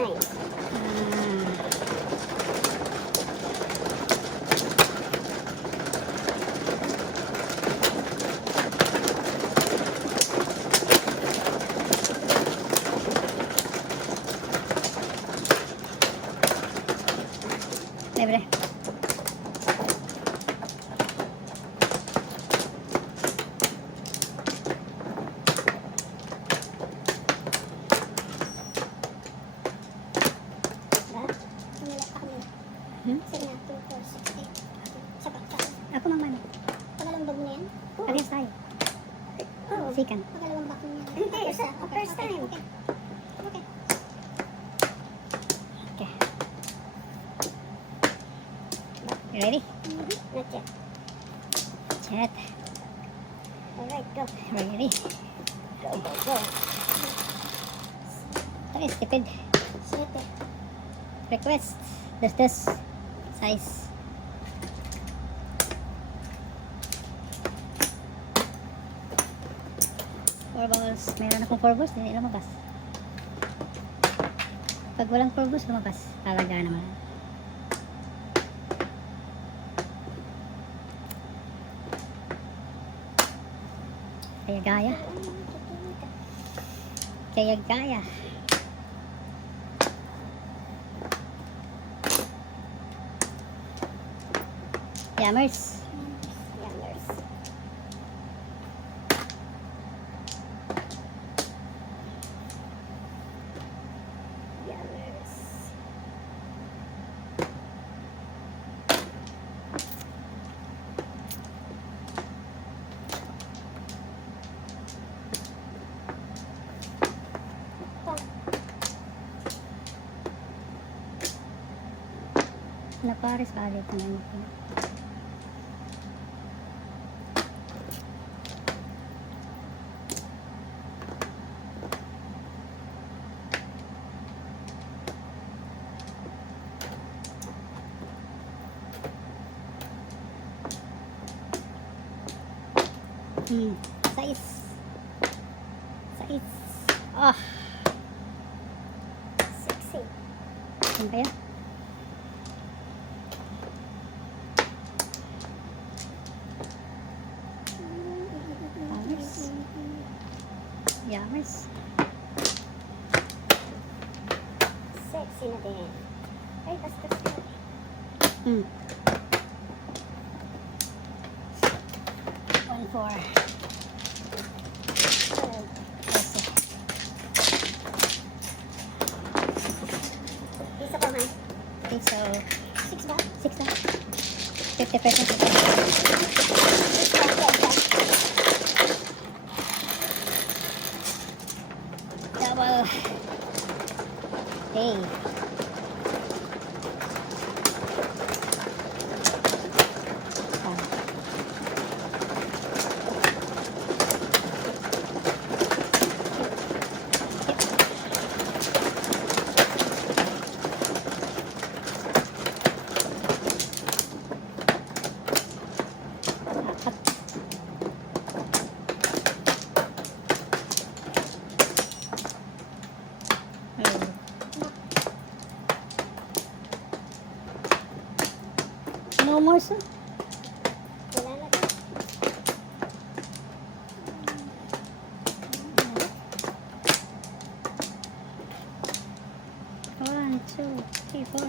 Nice. Libre. Ako naman. Pangalawang bag mo na yan? Parehas tayo. Oo. Sikan. Pangalawang bag mo na yan. Hindi, first time. Okay. Okay. Okay. You ready? Not yet. Chat. Alright, go. Ready? Go, go, go. Okay, stupid. Siyete. Request. Das. Size. Four balls. Meron akong 4 balls, hindi lumabas. Pag walang 4 balls, lumabas. Talaga naman. Kaya gaya. Kaya gaya. Yammers. Yummers. Yummers. Na pares kalit naman ako. Sais. Oh, Sexy. ano ba yan? Yammers. Sexy na din. Ay, bastos na. Mm. 1-4. Piso ko, man. Okay, so 6 ba? 6 na. 50%. Double. Hey. No more, sir. Wala na din. One, two, three, four.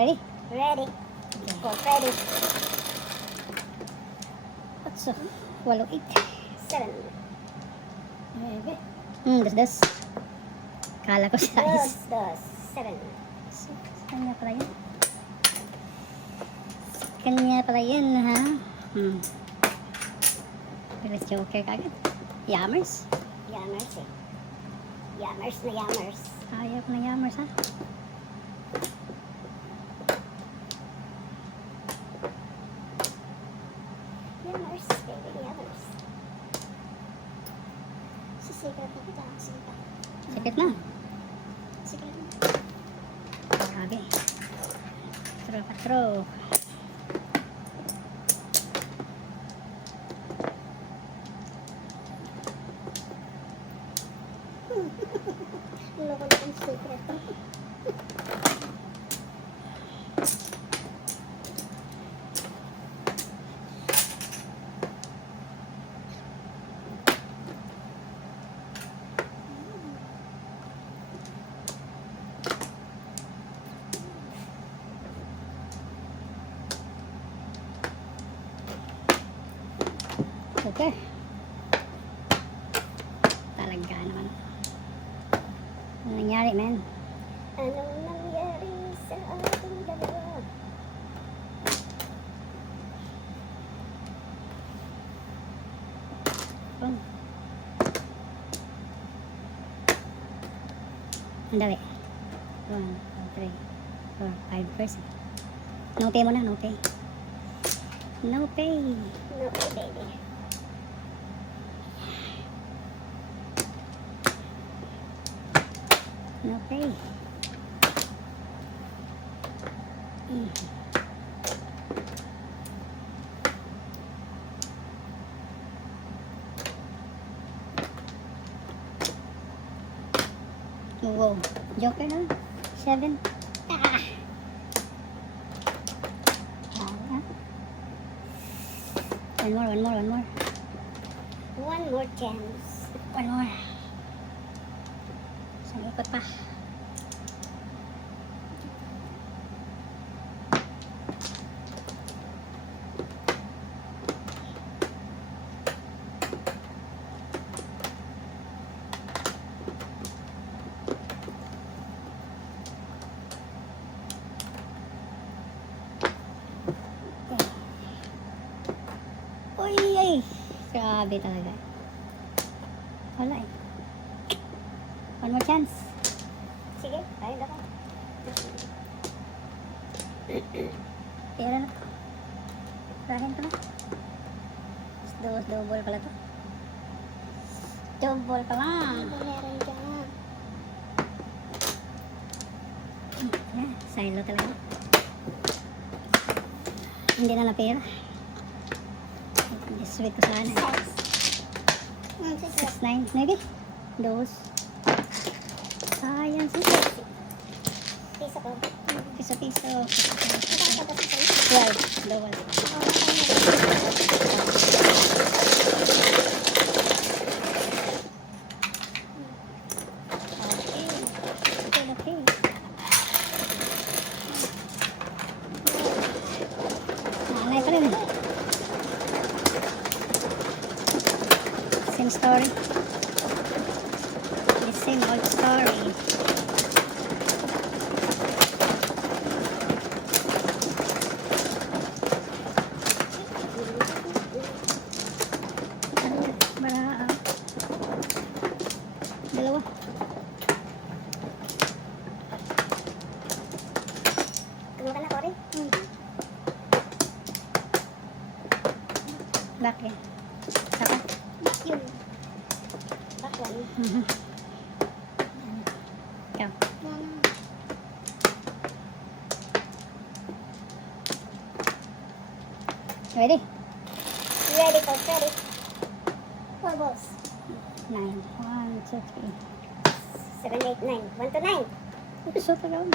Ready? Ready. Go, ready. What's up? 8. 7. Das. Kala ko size. Dos. 7. Kanya pala yan. Kanya pala yan, ha? Pilis joker kagad. Yammers? Yummers eh. Yummers na yummers. Ayaw ko na yammers, ha? Yummers, baby, yummers. Sisikat na kita. Sige. Sikit na. Sige. Grabe. Patro. Loko na ang secret. Ano nangyari, men? Anong nangyari sa ating dalawa? Oh. Ang dali. 1, 2, 3, 4, 5 person. No pay mo na, no pay. No pay. No, baby. No pay. Wow. Joker na. 7. Ah. One more, one more, one more. One more chance. One more. Isang ikot pa. Uy, ay. Grabe talaga. Wala eh. One more chance. Sige, ayun ako. Pera na to. Rahin ko na. Double pala to. Double pala. Ano ba meron dyan? Yeah, silo talaga. Hindi na lang pera. Sweet ko sana. 6, 9, maybe. Dos. Sayang sih. Piso ko. Piso-piso. Ito ba sa 12. Double. Okay. Nanay pa rin. Same story. The same old story. Bara. Dalawa. Ano ka na, Cory? Back yan. Saka. yun. Back one. Ikaw. Yan. Ready? Ready for credit. 4 balls. 9. 1, 2, 3. 7, 8, 9. 1 to 9. So, talaga.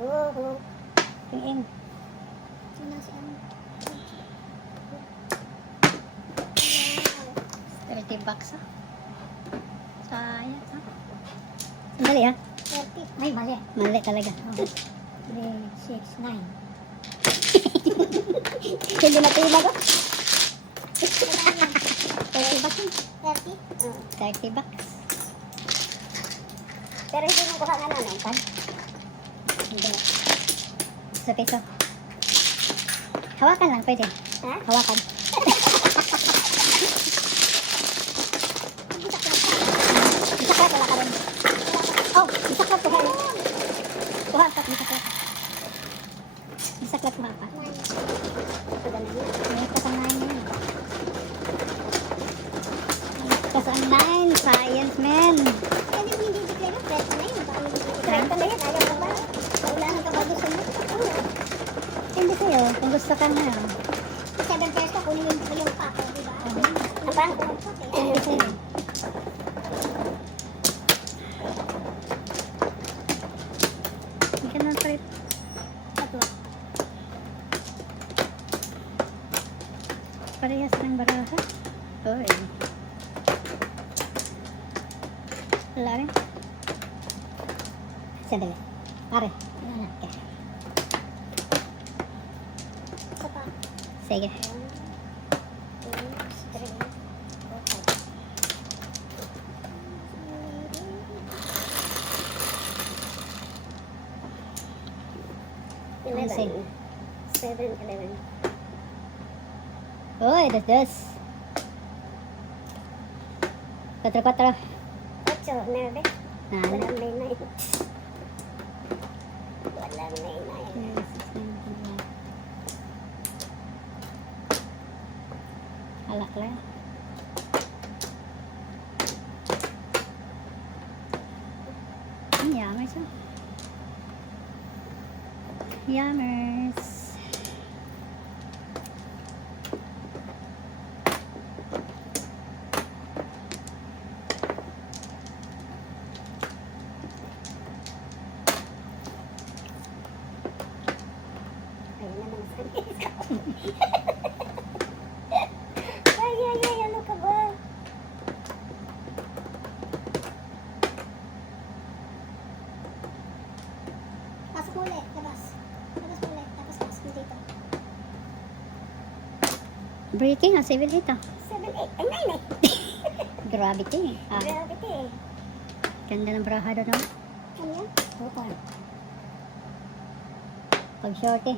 Woohoo. Tingin. Sino si ano? 30 bucks ah. Sayang ah. Sandali ah. 30. Ay, mali. Mali talaga. Oh. 3, 6, 9. Hindi na pila ko. 30 bucks yun. 30. 30 bucks. Pero hindi mo kuha nga na, no? Pan? Hindi. Sa piso. Hawakan lang, pwede. Ha? Hawakan. Isaklat, wala ka rin. Oh, isaklat ko. Kuha, isaklat. Isaklat mo pa. 9. Ito ganun yun. May kasanayan na yan. Kasanayan, science man. Pwede mo hindi declare yung presyo na yun. Baka hindi Try ko na yan. Ayaw ko ba? Kailangan ka ba gusto mo? Hindi sa'yo, kung gusto ka na. 7 pesos, kunin yung papo, di ba? Ang pang? Hindi sa'yo. Hindi ka naman palit. Tatlo. Parehas ng baraha. Uy. Wala rin. Sandali. Pare. Okay. Isa pa. Sige. 1, 2, 3, 4, 5. 11. 7, 11. Uy, dos. 4, 4. 8, 9. Nine. Walang may 9. Walang may 9. 6, 9, 10, 11. Alak lang. Yummers. Oh. Yummers. Ayun na naman sa ko. Ay, ano ka ba? Pasok mo ulit, labas. Labas mo ulit, tapos pasok mo dito. Breaking, 7, 8. 7, 8. Ay, 9 eh. Gravity. Gravity eh. Ganda ng brahado, no? Ano yan? Oo. Pag shorty.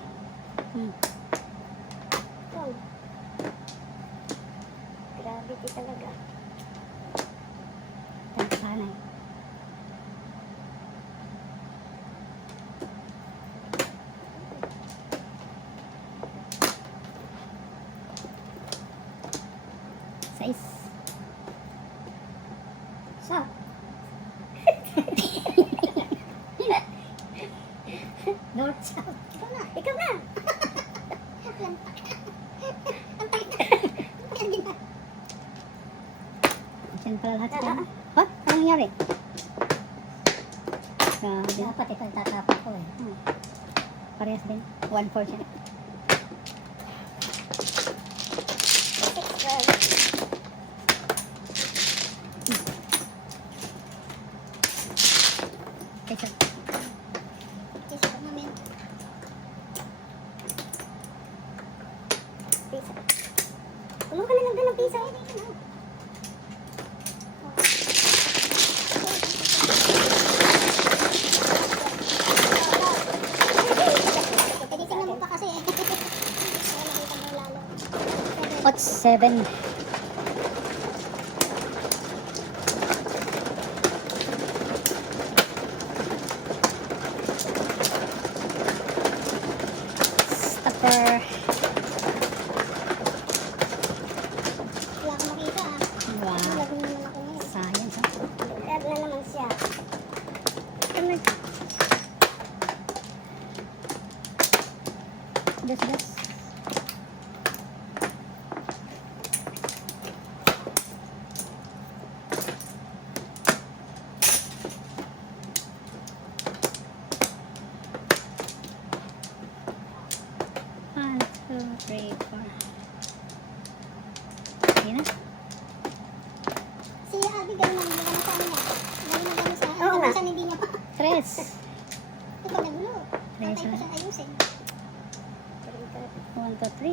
Oh. Gravity talaga. Tantahanay. Sais. So, North, south. ikaw na. Ikaw na. Ang talit. Ayan din na. Diyan pala lahat yan. What? Anong nangyari? Grabe. Dapat ito yung tatapon ko eh. Parehas din. 1-4 siya. 6, 12. Isa. Kasi pag namin, Pisa. Kumuha ka na lang doon ng pisa. pwede tingnan mo pa kasi eh. Kaya nakita mo lalo. Ot 7. Stopper. Wala akong makita ah. Wow. Lagi naman ako ngayon. Science. Add na naman siya. Das. 1, 2, 3, 4. Yan na. Si Abby ganun lang, ganun sa amin niya. Ganun na ganun sa Oo nga. ganun siya hindi niya pa. 3. Ito nagulo. Tatay ko siya ayusin. 1, 2, 3.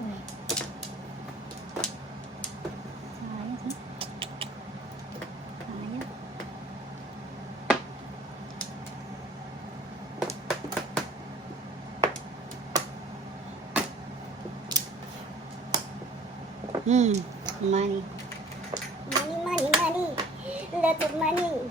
Uy. Sayang, ha? Sayang. Money. Money, money, money. Lot of money.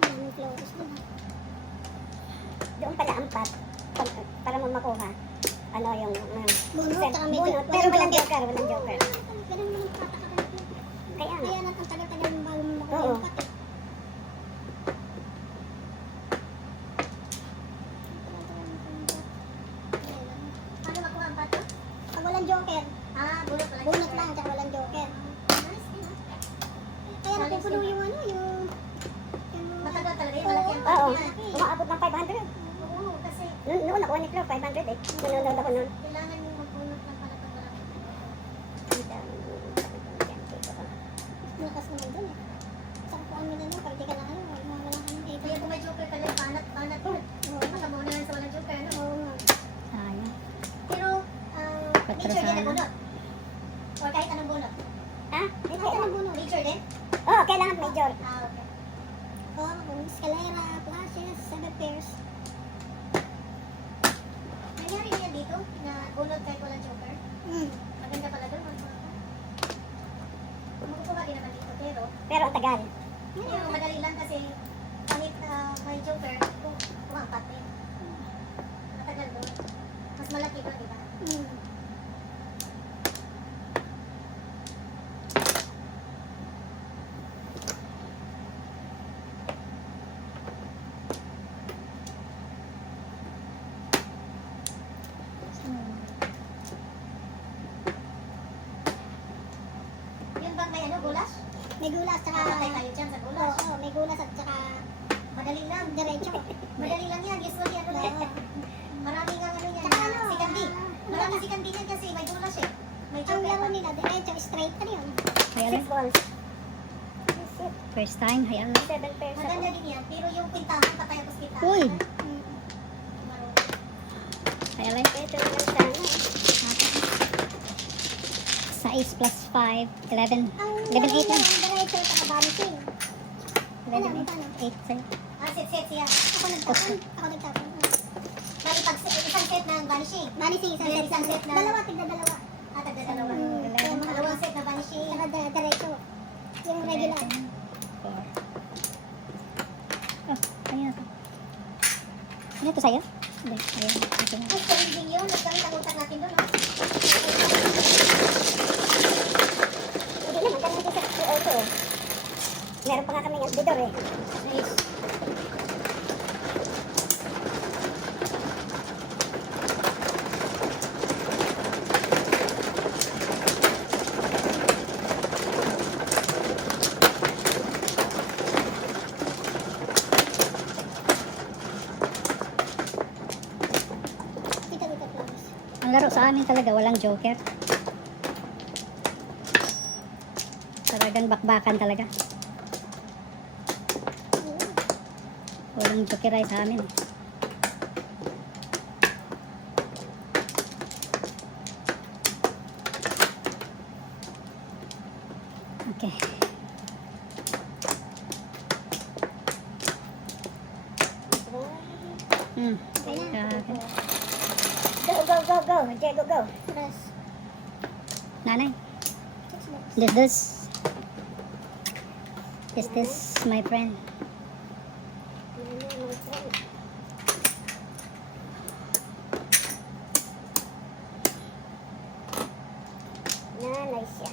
Daming flowers doon ah. Doon pala ang pat. Para mo makuha. Ano yung... Bunot, set- tsaka may bunot. joker. Pero walang joker, walang joker. Ganun mo lang papakakalap yun. Kaya nga. Kaya ang tagal-tagal mo bago mo makuha Oo. yung pat eh. Paano makuha ang pat? Pag walang joker. Bunot lang, tsaka walang joker. Kaya napupuno yung ano, yung... Matagal talaga yun, Oo. malaki ang Oo. Malaki. Umaabot ng 500. Oo, kasi Noon ako ni Flo, 500 eh. Nanonood ako noon. kailangan yung magpunot ng palapag-palapag. Ang dami. Malakas naman dun eh. Sa kukuhan mo na yun, pag di ka na ano, wala ka ng Kaya 800. kung may joker ka lang, banat yun. Masama na yan sa walang joker, no? Oo nga. Sayang. Pero, Patro nature din sana. ang bunot. Or kahit anong bunot. Ha? Ito na bunot. Major din? Oo, kailangan major. Ah, okay. Oh, scalera, flashes, 7 pairs. Nangyari niya dito na bunot kahit walang joker. Hmm. Maganda pala doon. Makukuha din naman dito, pero Pero ang tagal. yung madali lang kasi kahit may joker, kuha ang pati. Matagal doon. Mas malaki doon, di ba? Hmm. Yun bang may ano, gulas? May gulas, tsaka... Nakatay tayo dyan sa gulas. Oo, may gulas at tsaka... Madali lang. Diretso. Madali lang yan. Usually ano lang. Oo. Maraming ang ano yan. Tsaka ano, Si Kandi. Maraming si Kandi yan kasi may gulas eh. May Ang joker laro pa. nila, diretso, straight. Ano yun? Really? 6 balls. That's it. First time, hayaan. 7 pairs Maganda ako. din yan. Pero yung pintahan, patayapos kita. Uy! Hmm. Hayaan. Ito naman sana. 6 plus 5, 11. Ang 11, 8 lang. Ang diretso, tsaka vanishing. 11, 8 sa'yo. Ah, set siya. Ako nagtapon. Ako nagtapon. Bali, pag isang set ng vanishing. Vanishing, isang set. Isang set na. Dalawa, tigda dalawa. Ah, tagdadalawa. Hmm. Dalawang set na vanishing. Tsaka diretso. Yung regular. 4. Oh, ayun ito. Ano ito sa'yo? Hindi, ayun. Ito na. Ay, challenging yun. Nagkaroon ng utak natin doon, no? Hindi naman, ganun din sa auto. Meron pa nga kami ang bidor eh. Nice. Dito, dito, close. Ang laro sa amin talaga, walang joker. Talagang bakbakan talaga. Walang joker ay sa amin. Okay. Hmm. Okay. Go, go, go, go. Diego, go. Press. Nanay, 6 bucks. this my friend. Nanay siya.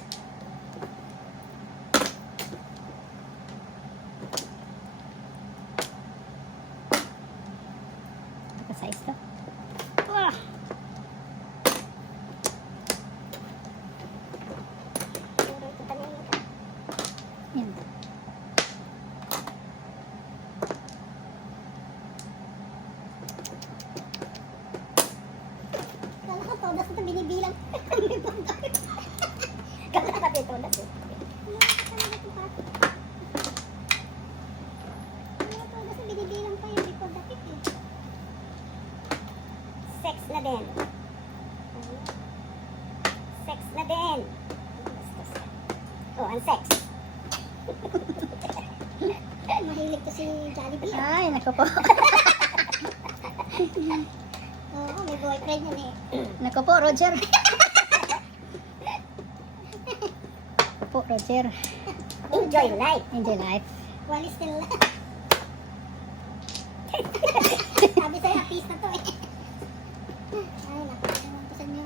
Nakasize to. Wah! Pero ito tanong ito. Yan. Kala ko, todas ito binibilang. Kala ka dito na siya. Todas na binibilang pa yung before the pick eh. Sex na din. Sex na din. Oh, ang sex. Mahilig to si Jollibee. Ay, naku po. Oo, may boyfriend yan eh. Naku po, Roger. Naku po, Roger. Enjoy life. Enjoy life. Wally still. Sabi sa'yo, artist na to eh. Ay, naku, ewan ko sa inyo.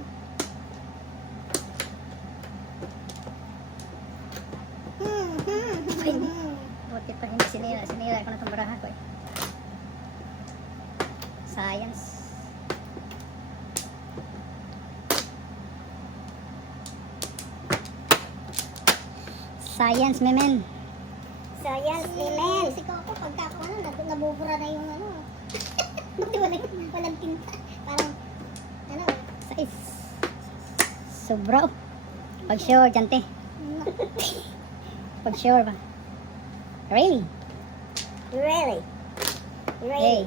Buti pa hindi sinira. Sinira ko na itong baraha ko eh. Science. Science, memen. Science ni men. Si Coco, pagka ano, nabubura na yung ano. Buti walang tinta. Parang, ano, Size. Sobra. Pag sure, jante. Pag sure ba? Really? Really? Hey. Really?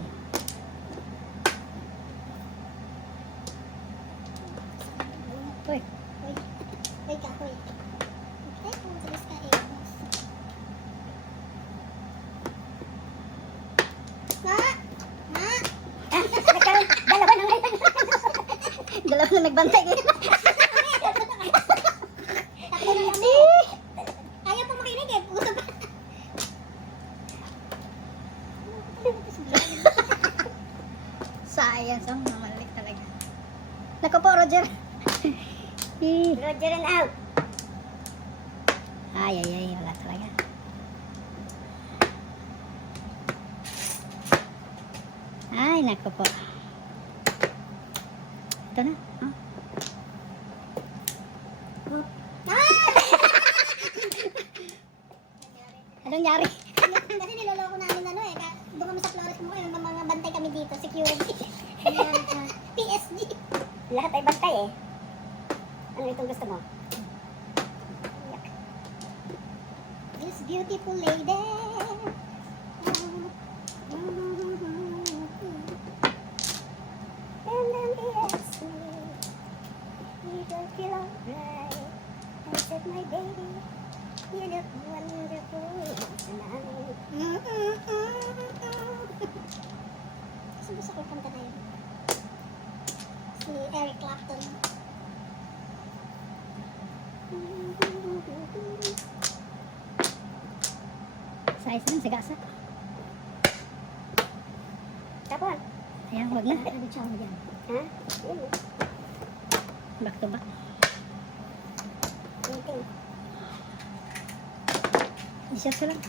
Uy. Uy, ka, uy. Okay, Dalawa na nagbantay. Takbo na kami. Ayaw pa makinig eh. Puso pa. Science, ang mamalik talaga. Naku po, Roger. Roger and out. Ay, ay, ay, wala talaga. Ay, naku po. Ito na. Oh. Anong nangyari? Kasi niloloko namin ano eh. Doon kami sa Flores mo kayo. Mga bantay kami dito. Security. PSG. Lahat ay bantay eh. Ano itong gusto mo? This beautiful lady. And then he asked me, you don't feel alright. I said, my baby, you look wonderful tonight. Gusto gusto ko kanta na yun. Si Eric Clapton. Size lang, sagasa. Tapon. Ayan, huwag na. Nag-chow mo dyan. Ha? Yun. Back to back. Anything. Isya ko lang.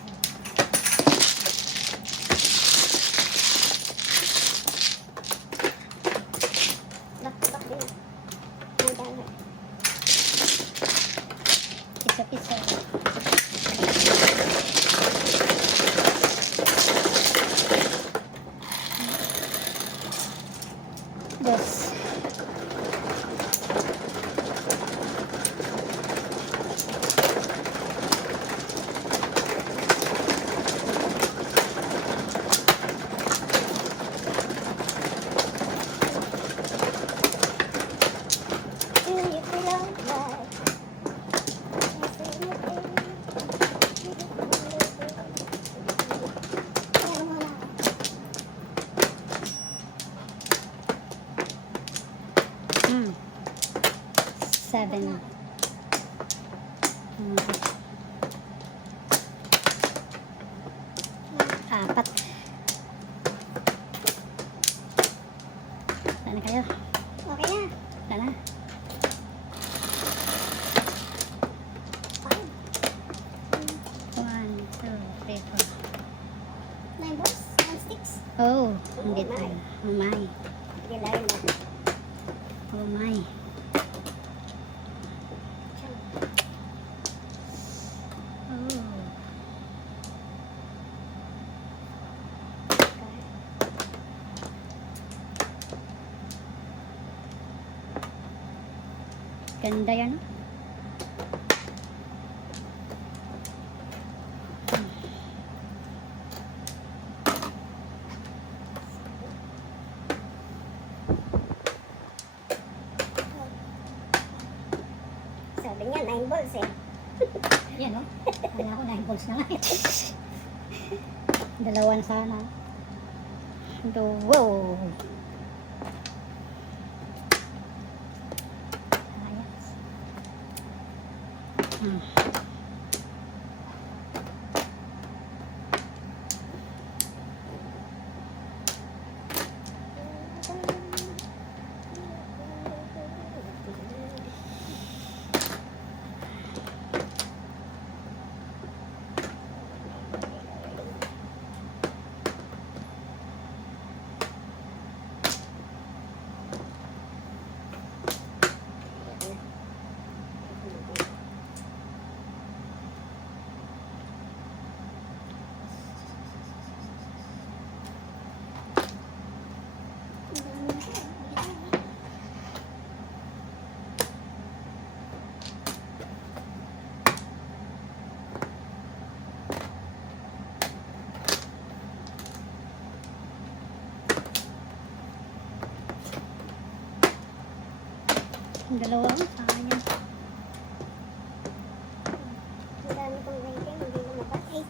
Back to back din. Ang dami. Pisa-pisa. Dos. Do you feel alright? I said, my baby, you look wonderful. Kaya mo na. Hmm. 7. Apat. Wala na kayo. Okay na. Wala na. Five. 1, 2, 3, 4. 9 balls. 1 sticks. Oh, hindi tayo. Oh my. Hindi layo na. Oh my. Oh. Ganda yan. Sabi niya, 9 balls eh. Yan, no? Wala ko 9 balls na nga. Dalawa na sana. Wow! Ayos. Ang dalawa ko, sayang. Ang dami kong waiting, hindi lumabas. 18.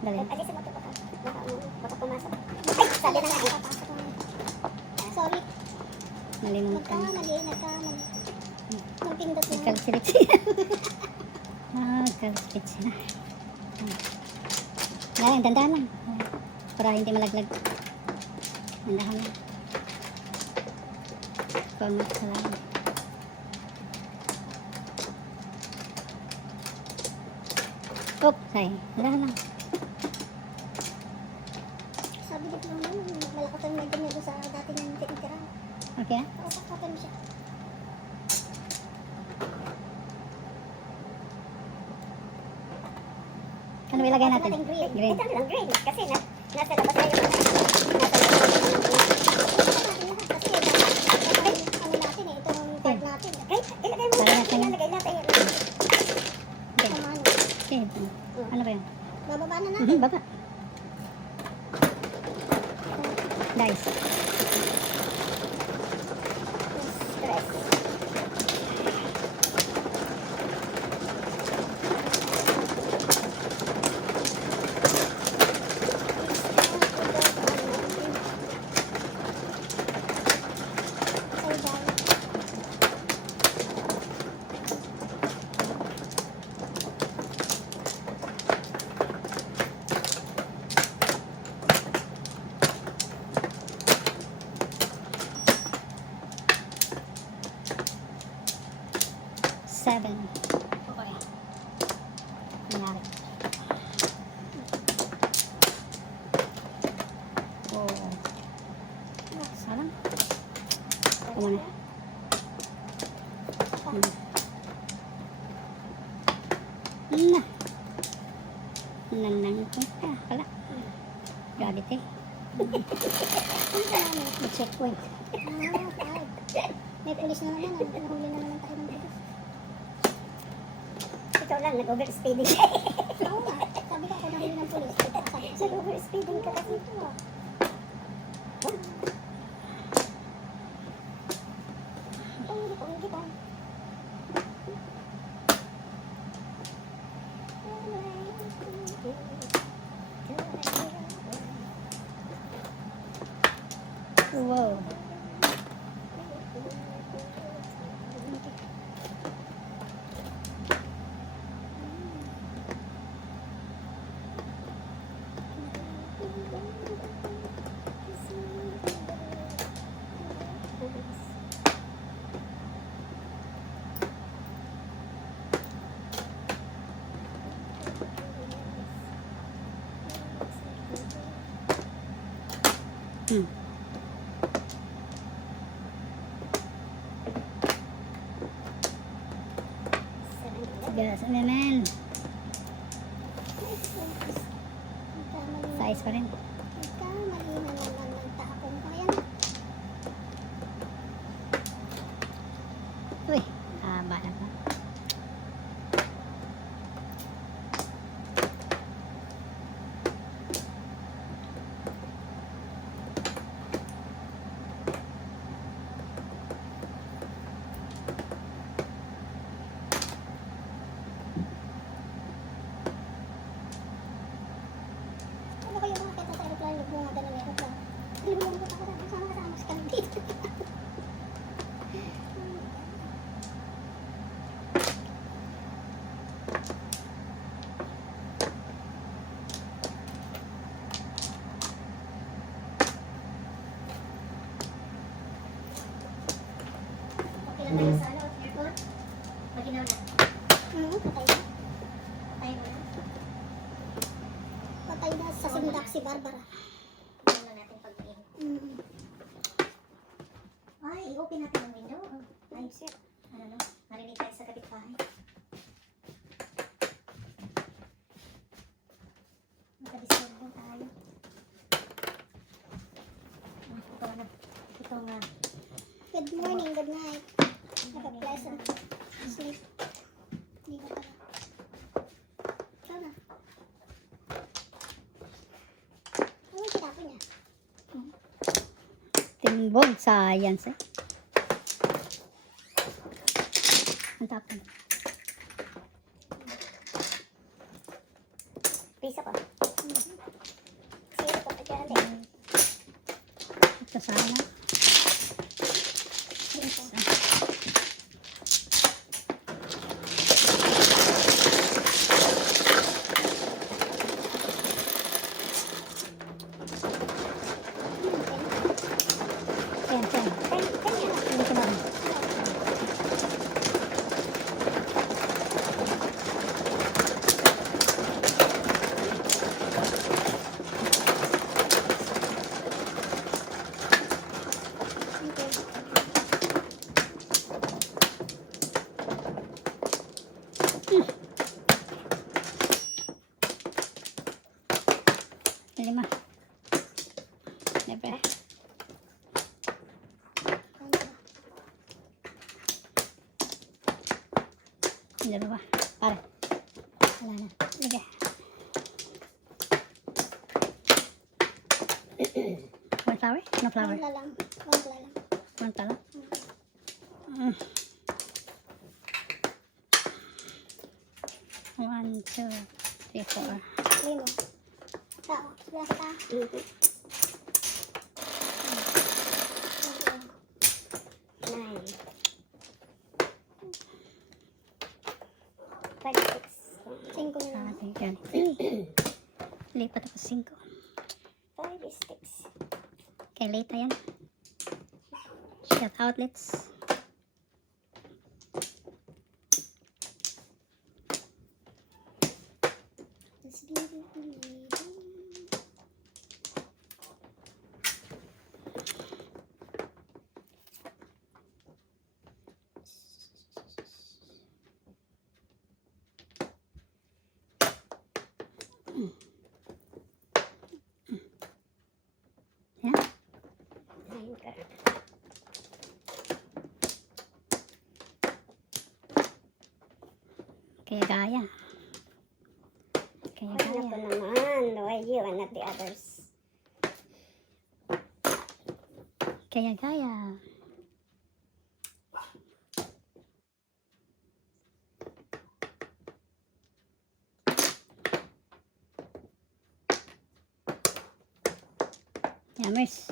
Dali. Alisin mo ito baka. Baka pumasok. Ay, sabi na nga eh. Sorry. Nalimutan. Nagkamali. Nung pindot na. Nagkalsirit nagkalsirit sila. Ngayon, dandahan lang. Para hindi malaglag. Dandahan lang. Format sa lang. Oh, say. Dandahan lang. Sabi dito naman, malakas ang medyo sa dati ng titira. Okay? Pakakapan mo siya. Ano ilagay natin? Natin green. Green. Ito lang green. Kasi nasa labas na yung Ano natin eh, itong part natin. Ay, ilagay mo. Para natin yan. Ilalagay natin yan. Okay. Ang ano. Okay. Ano ba yun? Bababa na natin. Baba. Dice. Stress. Seven. Okay. Nangyari. Oh. Salang. Ito muna. Na. Nanang ko ka. Wala. Gravity. Checkpoint. May pulis na naman. Nahuli na naman tayo ng pulis. Ikaw lang, nag-overspeeding. Oo nga. Sabi ko ako nahuli ng pulis. Sabi ko sa'yo. Nag-overspeeding ka kasi ito ah. Panggi pa. Wow. Hmm. Yes, naman. Size pa rin. Nagkamali na naman ng tapong ko. Ayan. Uy, haba na pa. Ano kayo makakita sa aeroplano? Nagbunga ka ng aeroplano. Nilibungan ko pa ka. Sama kasama si kami dito. Okay lang tayo sa ano, aircon? Maginaw na. Patay na. Tayo muna. Patay na sa sindak si Barbara. Tingnan lang natin pag-init. Mm. Ay, i-open natin ang window. Ay, shit. Ano no? Marinig tayo sa kapitbahay. Makadisturb mo tayo. Ito na. Ito nga. Good morning, good night. Have a pleasant sleep. Hindi ko pala. Ikaw na. Ano yung tinapon niya? Timbog science eh. Ang tapon. Piso ko. Hmm. 5. Siyempre. Dalawa. Para. Wala na. Sige. One flower? No flower. Wala lang. Wala lang. One flower. One, two, three, 4. Limo. Tao. Basta. Nine. 5, 6. 5 na lang. Yan. Lipat ako 5. 5 is 6. Kay late yan. Shut outlets. Just leave it bleeding. Yan. 9 ka. Kaya gaya. Kaya Ay, naku gaya. naman. Why you and not the others? Kaya gaya. Yammers.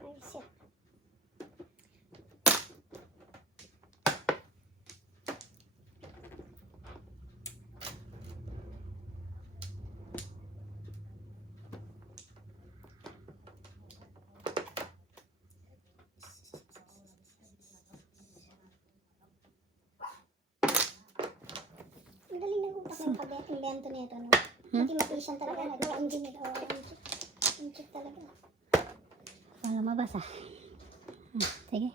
Ay, shit. Magaling ng utak ng pag-invento nito, no? Hmm? Mathematician talaga, nag-engineer o engineer talaga. Walang mabasa. Sige.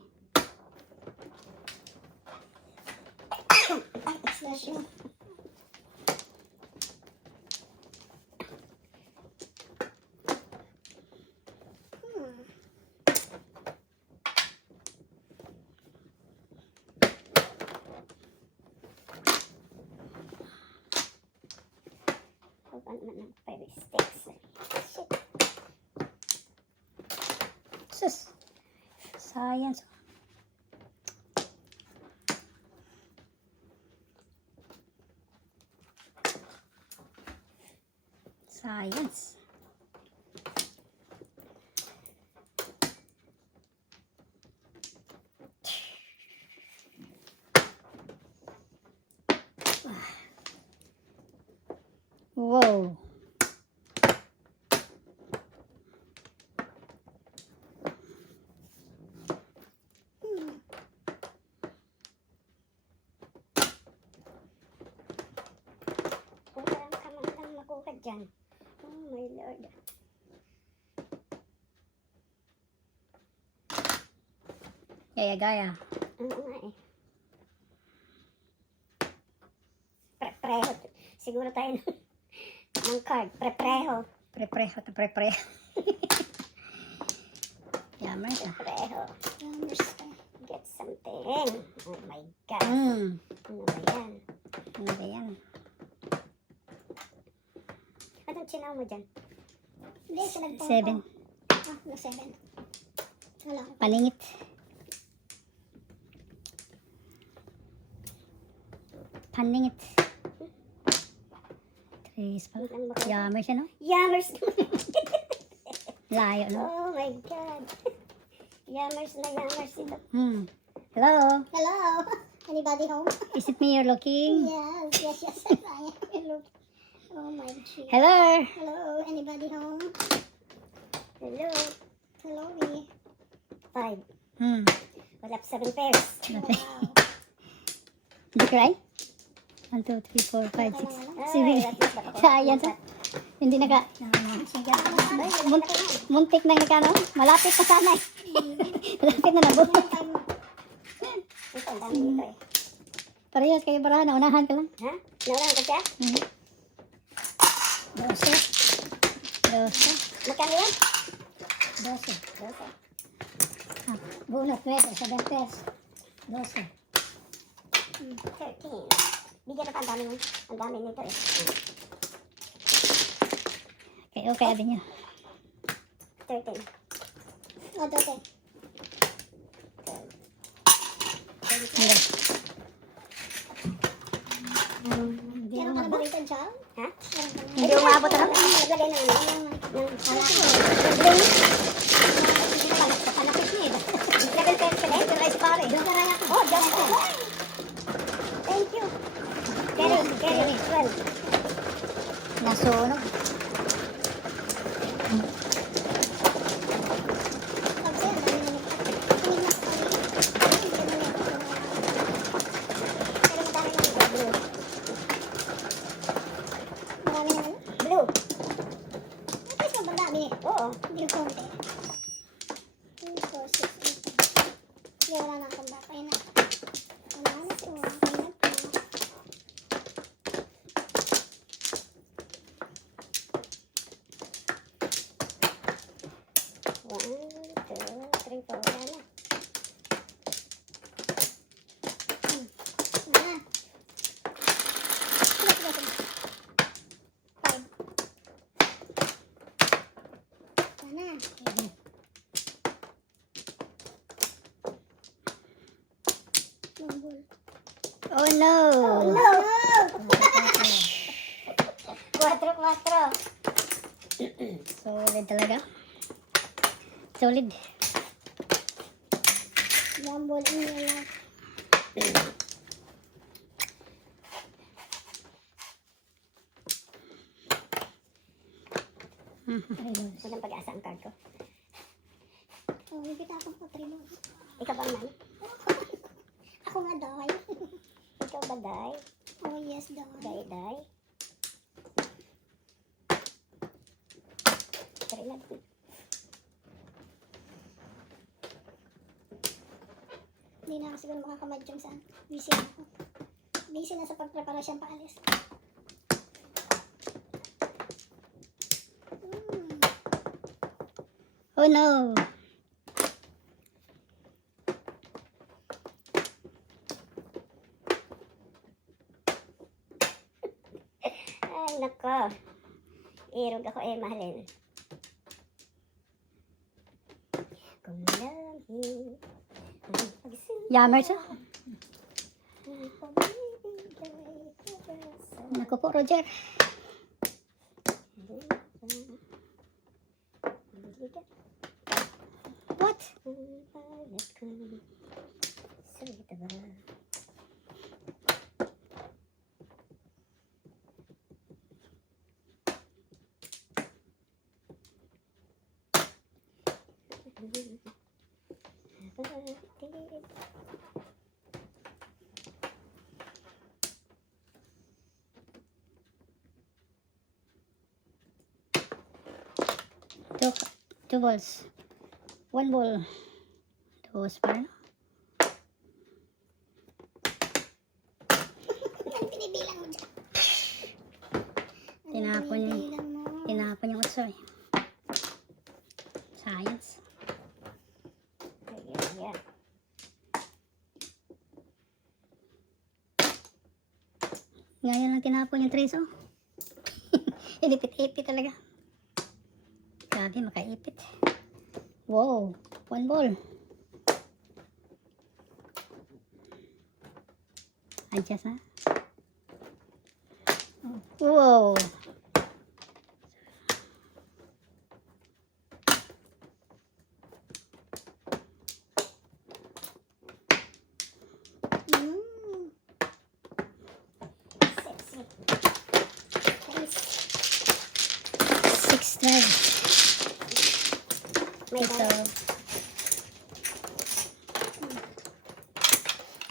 Slash yun. Hold on naman ng 5 is 6. Shit. Sus. Science. Science. Whoa. Kung parang kamandang makuha dyan. Oh my lord. Gaya gaya. Oo nga eh. Prepreho. Siguro tayo ng card. Prepreho. Pre-preho na pre-preho. Yammers ah. Prepreho. Numbers ka. Get something. Oh my God. Ano ba yan? Ano ba yan? Anong chinaw mo dyan? Hindi, sinagpang 7. ko. Ah, na 7. Wala ko. Paningit. Paningit. 3 pala. Ang makuha. Yammers yan, no? Yammers. Layo, no? Oh my God. Yammers na yammers ito. Hello? Hello? Anybody home? Is it me you're looking? Yes, yes, yes. I am. Hello. Oh my God. Hello? Hello? Anybody home? Hello. Hello, me. 5. Wala pa 7 pairs. Oh, wow. Did you cry? 1, 2, 3, 4, 5, 6. Ay, Sige. Sayang sa. Hindi naka... Muntik na naka, no? Malapit pa sana eh. Malapit na nabot. Ito, ang dami dito eh. Parehas kayo para naunahan ka lang. Ha? Naunahan ka siya? 12. Magkano yan? 12. 12. Ah, bunot 13, 7 pesos. 12. 13. Bigyan na pa ang dami nito eh. Okay, okay, abin niyo. 13. O, dote. Hindi Meron ka na ba rito, John? Ha? Hindi umabot na. Naglagay ng ano? Ng Panapit niya eh. level 10 sila eh. Rice pare. Oh, just oh. Thank you. Carry. 12. Nasunog. Pag sa'yo, dami na Pero madami na ito. Blue. marami na ano? Blue. At least mabandami eh. Oo. Hindi ko konti. 2, 4, 6, 8. Sige, wala na akong bakay na. Wala na po. Okay na po. One, two, three, four. Wala na. Wala na. Sige, sige, sige. 5. Wala na. Mambul. Oh no! No! 4. Solid talaga. Solid. Mambul in your life. Walang pag-asa ang card ko. Oh, bibita akong patrino. Ikaw ba man? Ako nga daw. Ikaw ba, Day? Oh, yes daw. Day. Try natin. Hindi na ako siguro makakamadyong saan. Busy na ako. Busy na sa pagpreparasyon paalis. Oh no! Ay, nako. Irog ako mahalin. Kung langit ang pagsinta Yammer siya. ang pamibigay ko sa Naku po, Roger. buwan. Bigat What? ang palat ko sa bitaba. Two balls. 1 ball. 2 balls pa, no? Ang pinibilang mo dyan. Tinapon niya. Pinibilang mo. Tinapon yung utso eh. Science. Yeah. Ngayon lang tinapon yung trace, oh. Inipit-ipit talaga. Grabe, makaipit. Wow, 1 ball. Adjust na. Wow. Mm. Sexy. 6 drive. May Ito. dalawa.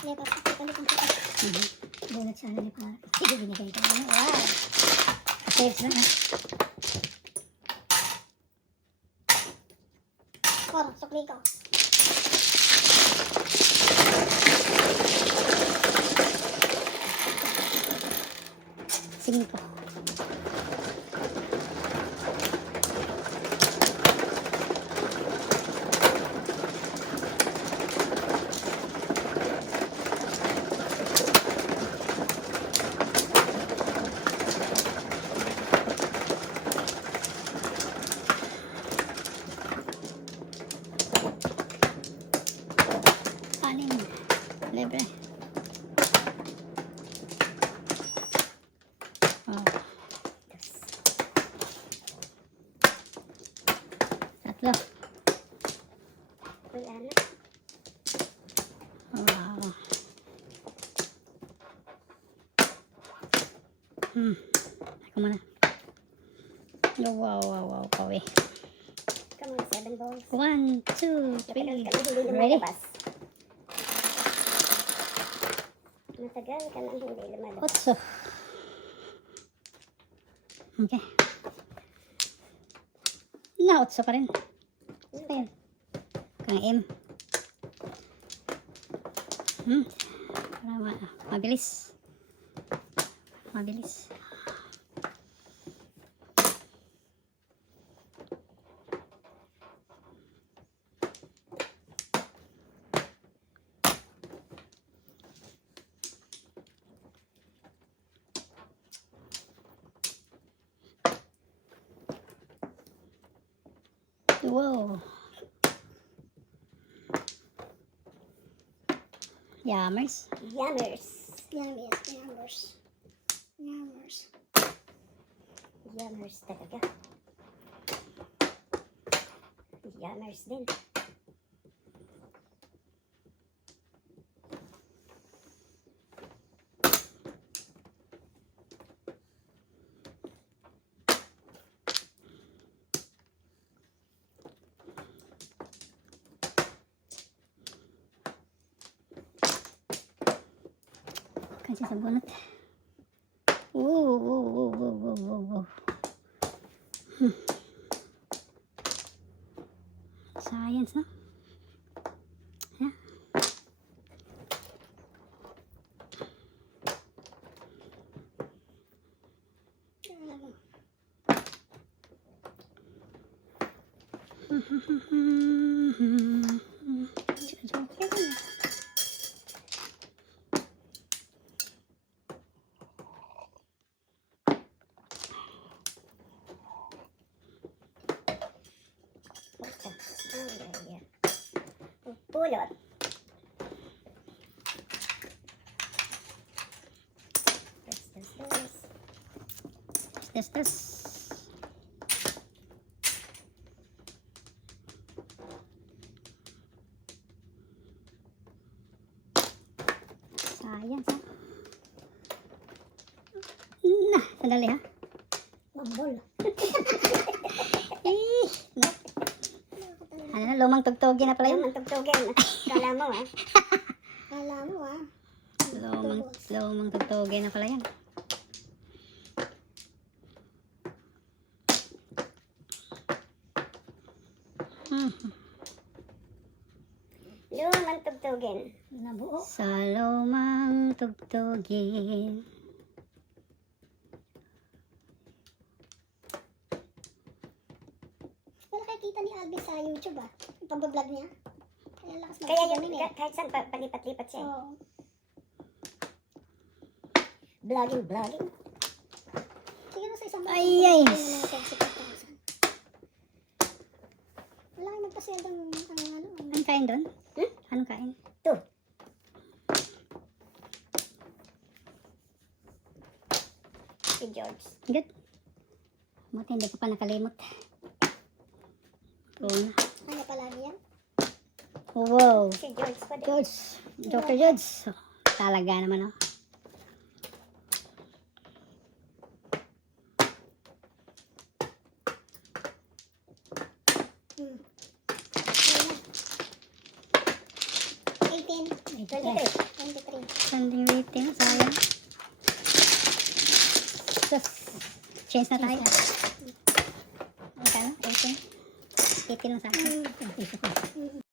Hindi pa. Pagkalit ang pagkalit. Bunot sana ni Parang. Sige, binigay ko na. Wow! Saves na ah. Or, sukli ko. Sige po. Anim. Libre. Oh. Tatlo. Wala na. Wow. Ako muna. Wow, wow, wow, kawi. Come on, 7 balls. 1, 2, Matagal 3. ka na hindi Ready? lumalabas. Matagal ka na hindi lumalabas. Otso. Okay. Na, otso pa rin. Otso pa yun. Kang M. Para mabilis. Mabilis. Wow. Yammers. Yummers. Yummers, yummers. Yummers. Yummers talaga. Yummers din. Kasi sa bunot. Wow. Science, no? Yeah. Pulot. This. Science, ha? Sandali, ha? Mambol. No. Ano na, lumang tugtugi na pala yun. Ayun, ang tugtugin. Kala mo, ha? Kala mo ah. Lumang tugtugi na pala yan. Lumang tugtugin. Nabuo. Sa lumang tugtugin. Wala kakita ni Alvin sa YouTube ah. Yung pag-vlog niya. Kaya lakas Kaya mag-ganun yun, kahit saan palipat-lipat siya. Oo. Vlogging. Siguro sa isang Ay. Wala kayo magpasweldo ng ano. Anong kain doon? Anong kain? Ito. Si George. Good. Buti hindi ko pa nakalimot. Oo na. Ano palagi yan? Wow. Si George pa din. George. Dr. George. Talaga naman, oh. Hmm. 18. 23. 23. Standing waiting. Sayang. Change na tayo. Magkano? 18? 18 lang sa akin.